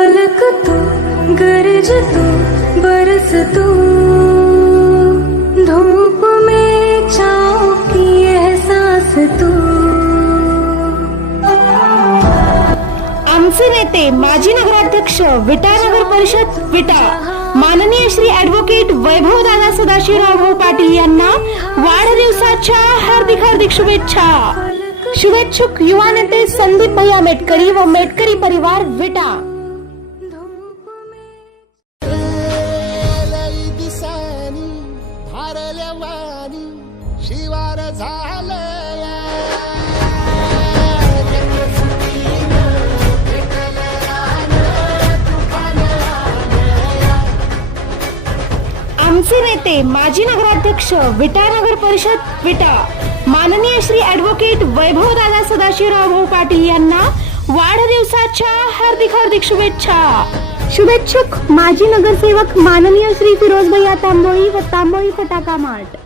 पलक तू गरज तू बरस तू धूप में छाँव की एहसास तू. आमचे नेते माजी नगराध्यक्ष विटा नगर परिषद विटा. माननीय श्री ऍडव्होकेट वैभव दादा सदाशिवराव पाटील यांना वाढदिवसाच्या हार्दिक हार्दिक शुभेच्छा. शुभेच्छुक युवा नेते संदीप भैया मेटकरी व मेटकरी परिवार विटा. शिवार झालया आमचे नेते माजी नगराध्यक्ष विटा नगर परिषद विटा. माननीय श्री ऍडव्होकेट वैभव दादा सदाशिवराव पाटील यांना वाढदिवसाच्या हार्दिक हार्दिक शुभेच्छा. शुभेच्छुक माजी नगरसेवक माननीय श्री फिरोज भैया तांबोळी व तांबोळी फटाका मार्ट.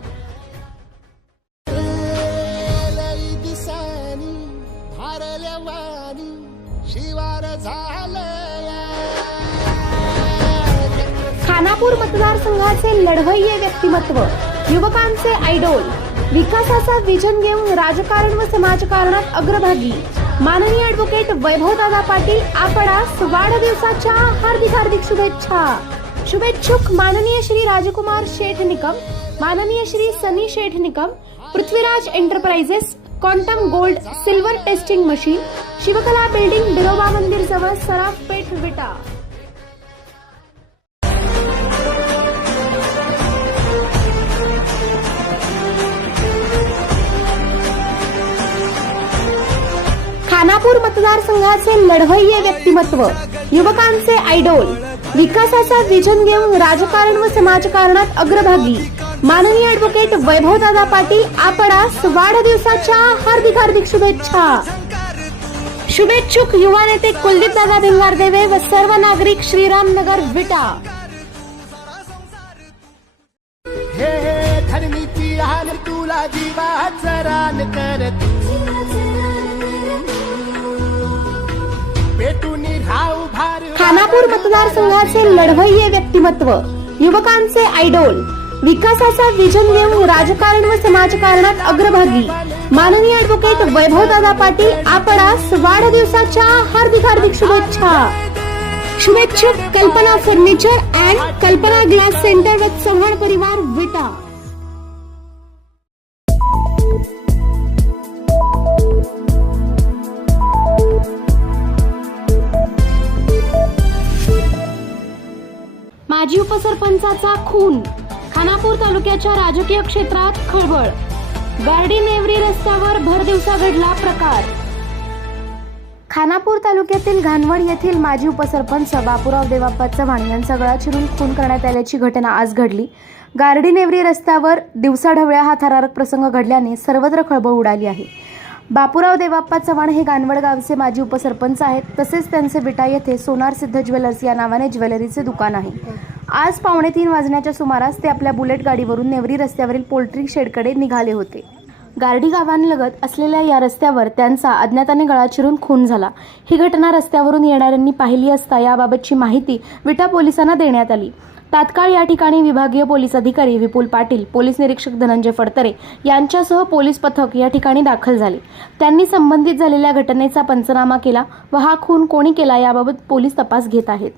शिवार खानापूर मतदारसंघाचे लढवय्य व्यक्तिमत्व युवकांचे आयडोल विकासाचा विजन घेऊन राजकारण व समाजकारणात अग्रभागी. माननीय ऍडव्होकेट वैभवदादा पाटील आपणास वाढदिवसाच्या हार्दिक हार्दिक शुभेच्छा. शुभेच्छुक माननीय श्री राजकुमार शेठ निकम माननीय Shri Sunny Sheth Nikam Prithviraj enterprises quantum gold silver testing machine Shivkala building Biroba मंदिर जवळ सराफ पेठ विटा. खानापूर मतदारसंघाचे लढवय्ये व्यक्तिमत्व युवकांचे आयडोल विकासाचा विजन घेऊन राजकारण व समाजकारणात अग्रभागी. माननीय ऍडव्होकेट वैभवदादा पाटील आपणास वाढदिवसाच्या हार्दिक हार्दिक शुभेच्छा. शुभेच्छुक युवा नेते कुलदीप दादा भिंगारदेवे व सर्व नागरिक श्रीराम नगर विटा. हे हे धरणीची हाल तुला जीवाचं रान कर पेटून राहू भार खानापूर मतदारसंघाचे लढवय्ये व्यक्तिमत्व युवकांचे आयडॉल विकासाचा विजन घेऊन राजकारण व समाजकारणात अग्रभागी. माननीय ऍडव्होकेट वैभवदादा पाटील आपणास वाढदिवसाच्या हार्दिक हार्दिक शुभेच्छा. शुभेच्छुक Kalpana furniture and Kalpana glass centre व चव्हाण परिवार विटा. माजी उपसरपंचाचा खून खानापूर तालुक्याच्या राजकीय क्षेत्रात खळबळ. गार्डी नेवरी रस्त्यावर भर दिवसा घडला प्रकार. खानापूर तालुक्यातील घानवड येथील माजी उपसरपंच बापूराव देवाप्पा चव्हाण यांचा गळा चिरून खून करण्यात आल्याची घटना आज घडली. गार्डी नेवरी रस्त्यावर दिवसाढवळ्या हा थरारक प्रसंग घडल्याने सर्वत्र खळबळ उडाली आहे. बापूराव देवाप्पा चव्हाण हे गानवड गावचे माजी उपसरपंच आहेत. तसेच त्यांचे विटा येथे सोनार सिद्ध ज्वेलर्स या नावाने ज्वेलरीचे दुकान आहे. आज पावणे तीन वाजण्याच्या सुमारास ते आपल्या बुलेट गाडीवरून नेवरी रस्त्यावरील पोल्ट्री शेडकडे निघाले होते. गार्डी गावांलगत असलेल्या या रस्त्यावर त्यांचा अज्ञाताने गळा चिरून खून झाला. ही घटना रस्त्यावरून येणाऱ्यांनी पाहिली असता याबाबतची माहिती विटा पोलिसांना देण्यात आली. तात्काळ या ठिकाणी विभागीय पोलीस अधिकारी विपुल पाटील पोलीस निरीक्षक धनंजय फडतरे यांच्यासह पोलीस पथक या ठिकाणी दाखल झाले. त्यांनी संबंधित झालेल्या घटनेचा पंचनामा केला व हा खून कोणी केला याबाबत पोलीस तपास घेत आहेत.